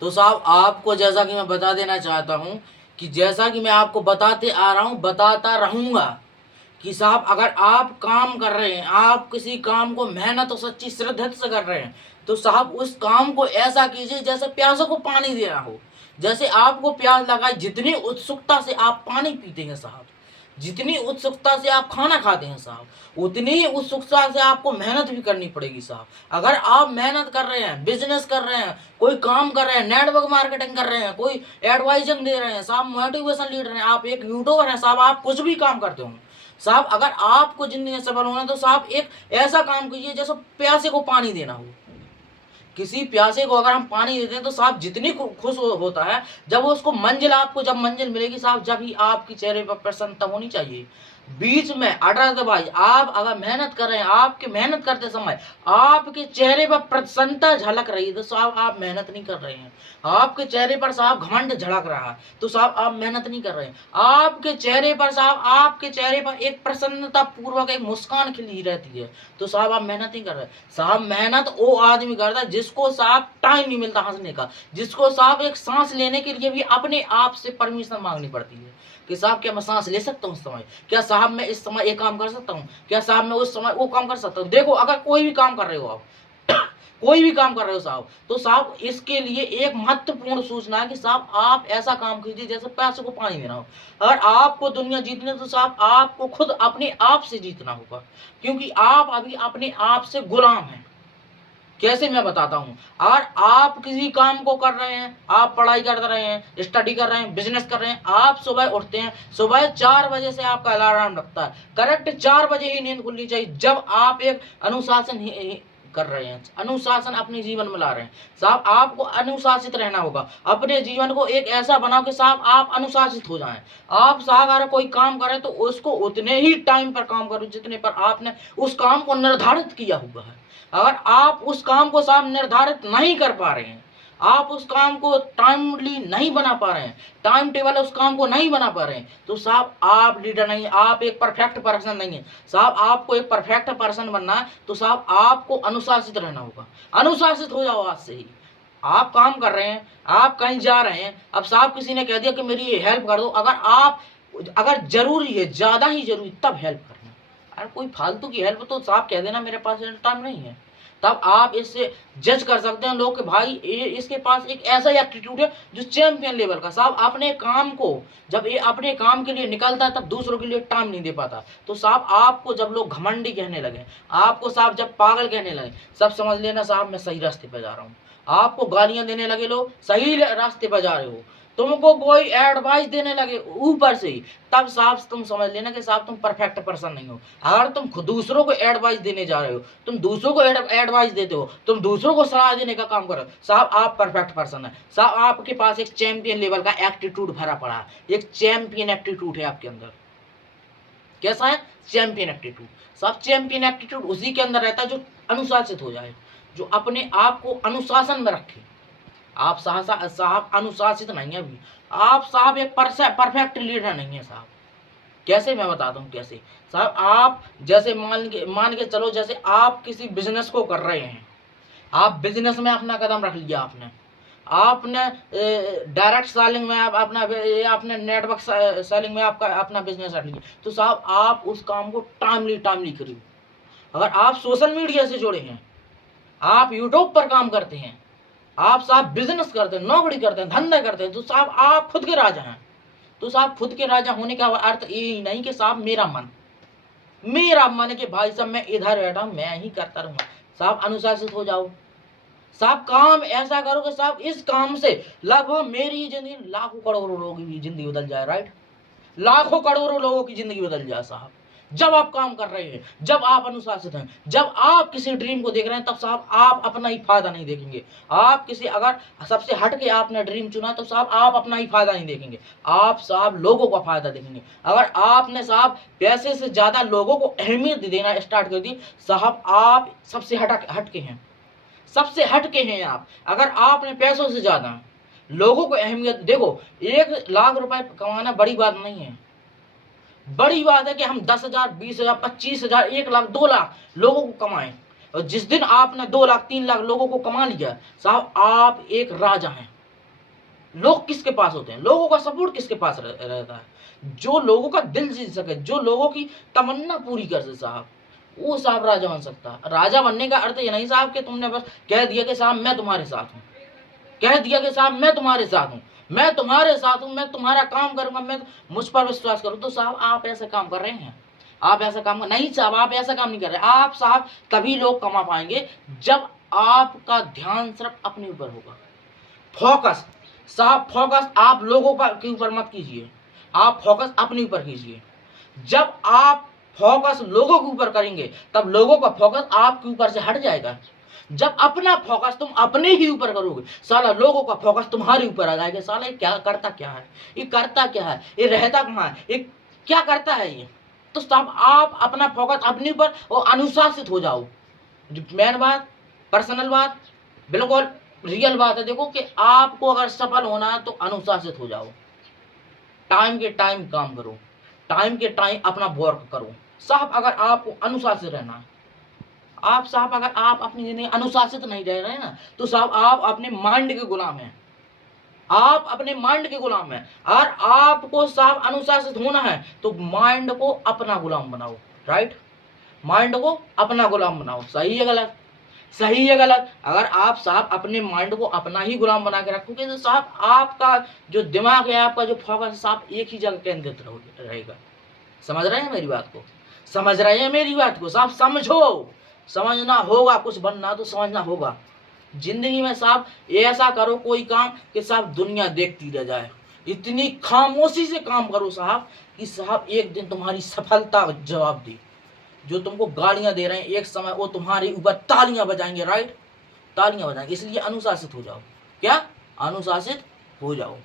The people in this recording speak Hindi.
तो साहब आपको जैसा कि मैं बता देना चाहता हूँ कि जैसा कि मैं आपको बताते आ रहा हूँ बताता रहूँगा कि साहब अगर आप काम कर रहे हैं, आप किसी काम को मेहनत और सच्ची श्रद्धा से कर रहे हैं, तो साहब उस काम को ऐसा कीजिए जैसे प्यासों को पानी देना हो। जैसे आपको प्यास लगाए, जितनी उत्सुकता से आप पानी पीते हैं साहब, जितनी उत्सुकता से आप खाना खाते हैं साहब, उतनी ही उत्सुकता से आपको मेहनत भी करनी पड़ेगी साहब। अगर आप मेहनत कर रहे हैं, बिजनेस कर रहे हैं, कोई काम कर रहे हैं, नेटवर्क मार्केटिंग कर रहे हैं, कोई एडवाइजर दे रहे हैं साहब, मोटिवेशन लीडर हैं, आप एक यूट्यूबर हैं साहब, आप कुछ भी काम करते हो साहब, अगर आपको जिंदगी में सफल होना है तो साहब एक ऐसा काम कीजिए जैसे प्यासे को पानी देना हो। किसी प्यासे को अगर हम पानी देते हैं तो साहब जितनी खुश होता है, जब वो उसको मंजिल, आपको जब मंजिल मिलेगी साहब, जब ही आपके चेहरे पर प्रसन्नता होनी चाहिए। बीच में अटक आप अगर मेहनत कर रहे हैं, आपके मेहनत करते समय आपके चेहरे पर प्रसन्नता झलक रही है तो साहब आप मेहनत नहीं कर रहे हैं। आपके चेहरे पर साहब घमंड झलक रहा है तो साहब आप मेहनत नहीं कर रहे हैं। आपके चेहरे पर साहब, आपके चेहरे पर एक प्रसन्नता पूर्वक एक मुस्कान खिली रहती है तो साहब आप मेहनत नहीं कर रहे। साहब मेहनत वो आदमी करता है जिसको साहब टाइम नहीं मिलता हंसने का, जिसको साहब एक सांस लेने के लिए भी अपने आप से परमिशन मांगनी पड़ती है कि साहब क्या मैं सांस ले सकता हूँ इस समय, क्या साहब मैं इस समय ये काम कर सकता हूँ, क्या साहब मैं उस समय वो काम कर सकता हूँ। देखो अगर कोई भी काम कर रहे हो आप कोई भी काम कर रहे हो साहब, तो साहब इसके लिए एक महत्वपूर्ण सूचना है कि साहब आप ऐसा काम कीजिए जैसे पैसे को पानी देना हो। अगर आपको दुनिया जीतनी है तो साहब आपको खुद अपने आप से जीतना होगा, क्योंकि आप अभी अपने आप से गुलाम हैं। कैसे मैं बताता हूँ। अगर आप किसी काम को कर रहे हैं, आप पढ़ाई कर रहे हैं, स्टडी कर रहे हैं, बिजनेस कर रहे हैं, आप सुबह उठते हैं, सुबह 4 बजे से आपका अलार्म लगता है, करेक्ट 4 बजे ही नींद खुलनी चाहिए। जब आप एक अनुशासन कर रहे हैं, अनुशासन अपने जीवन में ला रहे हैं साहब, आपको अनुशासित रहना होगा। अपने जीवन को एक ऐसा बनाओ कि साहब आप अनुशासित हो जाएं। आप साहब अगर कोई काम करें तो उसको उतने ही टाइम पर काम करो जितने पर आपने उस काम को निर्धारित किया हुआ है। अगर आप उस काम को साहब निर्धारित नहीं कर पा रहे हैं, आप उस काम को टाइमली नहीं बना पा रहे हैं, टाइम टेबल उस काम को नहीं बना पा रहे हैं, तो साहब आप लीडर नहीं, आप एक परफेक्ट पर्सन नहीं है साहब। आपको एक परफेक्ट पर्सन बनना है तो साहब आपको अनुशासित रहना होगा। अनुशासित हो जाओ आज से ही। आप काम कर रहे हैं, आप कहीं जा रहे हैं, अब साहब किसी ने कह दिया कि मेरी ये हेल्प कर दो, अगर जरूरी है, ज्यादा ही जरूरी, तब हेल्प करना। अगर कोई फालतू की हेल्प तो साहब कह देना मेरे पास टाइम नहीं है, तब आप इससे जज कर सकते हैं लोग कि भाई इसके पास एक ऐसा एटीट्यूड है जो चैंपियन लेवल का। साहब अपने काम को, जब ये अपने काम के लिए निकलता है तब दूसरों के लिए टाइम नहीं दे पाता। तो साहब आपको जब लोग घमंडी कहने लगे, आपको साहब जब पागल कहने लगे, सब समझ लेना साहब मैं सही रास्ते पर जा रहा हूँ। आपको गालियां देने लगे लोग, सही रास्ते पर जा रहे हो। तुमको कोई एडवाइस देने लगे ऊपर से ही, तब साहब तुम समझ लेना कि साहब तुम परफेक्ट पर्सन नहीं हो। अगर तुम खुद दूसरों को एडवाइस देने जा रहे हो, तुम दूसरों को एडवाइस देते हो, तुम दूसरों को सलाह देने का काम करो, साहब आप परफेक्ट पर्सन है। साहब आपके पास एक चैंपियन लेवल का एटीट्यूड भरा पड़ा है, एक चैंपियन एटीट्यूड है आपके अंदर। कैसा है? Champion attitude. साहब चैंपियन एटीट्यूड उसी के अंदर रहता है जो अनुशासित हो जाए, जो अपने आप को अनुशासन में रखे। आप साहब अनुशासित नहीं है अभी, आप साहब एक परफेक्ट लीडर नहीं है साहब। कैसे मैं बताता हूँ कैसे। साहब आप जैसे मान के चलो, जैसे आप किसी बिजनेस को कर रहे हैं, आप बिजनेस में अपना कदम रख लिया, आपने डायरेक्ट सेलिंग में आपने नेटवर्क सेलिंग में आपका अपना बिजनेस रख लिया, तो साहब आप उस काम को टाइमली करिए। अगर आप सोशल मीडिया से जुड़े हैं, आप यूट्यूब पर काम करते हैं, आप साहब बिजनेस करते हैं, नौकरी करते हैं, धंधा करते हैं, तो साहब आप खुद के राजा हैं। तो साहब खुद के राजा होने का अर्थ ये नहीं कि साहब मेरा मन है कि भाई साहब मैं इधर बैठा हूं, मैं ही करता रहूंगा। साहब अनुशासित हो जाओ। साहब काम ऐसा करो कि साहब इस काम से लगभग मेरी जिंदगी, लाखों करोड़ों लोगों की जिंदगी बदल जाए। राइट, लाखों करोड़ों लोगों की जिंदगी बदल जाए साहब। जब आप काम कर रहे हैं, जब आप अनुशासित हैं, जब आप किसी ड्रीम को देख रहे हैं, तब साहब आप अपना ही फायदा नहीं देखेंगे। आप किसी अगर सबसे हट के आपने ड्रीम चुना तो साहब आप अपना ही फायदा नहीं देखेंगे, आप साहब लोगों का फायदा देखेंगे। अगर आपने साहब पैसे से ज्यादा लोगों को अहमियत देना स्टार्ट कर दी, साहब आप सबसे हटके हैं, सबसे हटके हैं आप। अगर आपने पैसों से ज्यादा लोगों को अहमियत, देखो 1 लाख रुपए कमाना बड़ी बात नहीं है। बड़ी बात है कि हम 10,000, 20,000, 25,000, 1 लाख, 2 लाख लोगों को कमाएं। और जिस दिन आपने 2 लाख, 3 लाख लोगों को कमा लिया, साहब आप एक राजा हैं। लोग किसके पास होते हैं, लोगों का सपोर्ट किसके पास रहता है, जो लोगों का दिल जीत सके, जो लोगों की तमन्ना पूरी कर दे साहब, वो साहब राजा बन सकता है। राजा बनने का अर्थ ये नहीं साहब कि तुमने बस कह दिया कि साहब मैं तुम्हारे साथ हूँ, कह दिया कि साहब मैं तुम्हारे साथ हूँ, मैं तुम्हारे साथ हूँ, मैं तुम्हारा काम करूंगा, मैं मुझ पर विश्वास करूँ। तो साहब आप ऐसा काम कर रहे हैं, आप ऐसा काम नहीं साहब, आप ऐसा काम नहीं कर रहे। आप साहब तभी लोग कमा पाएंगे जब आपका ध्यान सिर्फ अपने ऊपर होगा। फोकस साहब, फोकस आप लोगों पर के ऊपर मत कीजिए, आप फोकस अपने ऊपर कीजिए। जब आप फोकस लोगों के ऊपर करेंगे तब लोगों का फोकस आपके ऊपर से हट जाएगा। जब अपना फोकस तुम अपने ही ऊपर करोगे, साला लोगों का फोकस तुम्हारे ऊपर आ जाएगा। साला ये क्या करता, क्या है ये, करता क्या है ये, रहता कहाँ है ये, क्या करता है ये। तो साहब आप अपना फोकस अपने ऊपर और अनुशासित हो जाओ। मेन बात, पर्सनल बात, बिल्कुल रियल बात है। देखो कि आपको अगर सफल होना है तो अनुशासित हो जाओ, टाइम के टाइम काम करो, टाइम के टाइम अपना वर्क करो। साहब अगर आपको अनुशासित रहना है, आप साहब अगर आप अपनी जिंदगी अनुशासित नहीं रह रहे हैं ना, तो साहब आप अपने माइंड के गुलाम हैं, आप अपने माइंड के गुलाम हैं। और आपको साहब अनुशासित होना है तो माइंड को अपना गुलाम बनाओ, राइट, माइंड को अपना गुलाम बनाओ। सही है गलत, सही है गलत। अगर आप साहब अपने माइंड को अपना ही गुलाम बना के रखोगे तो साहब आपका जो दिमाग है, आपका जो फोकस है साहब एक ही जगह केंद्रित रहेगा। समझ रहे हैं मेरी बात को, समझ रहे हैं मेरी बात को साहब, समझो, समझना होगा, कुछ बनना तो समझना होगा। जिंदगी में साहब ऐसा करो कोई काम कि साहब दुनिया देखती रह जाए, इतनी खामोशी से काम करो साहब कि साहब एक दिन तुम्हारी सफलता जवाब दे। जो तुमको गालियां दे रहे हैं एक समय वो तुम्हारे ऊपर तालियां बजाएंगे, राइट, तालियां बजाएंगे। इसलिए अनुशासित हो जाओ, क्या, अनुशासित हो जाओ।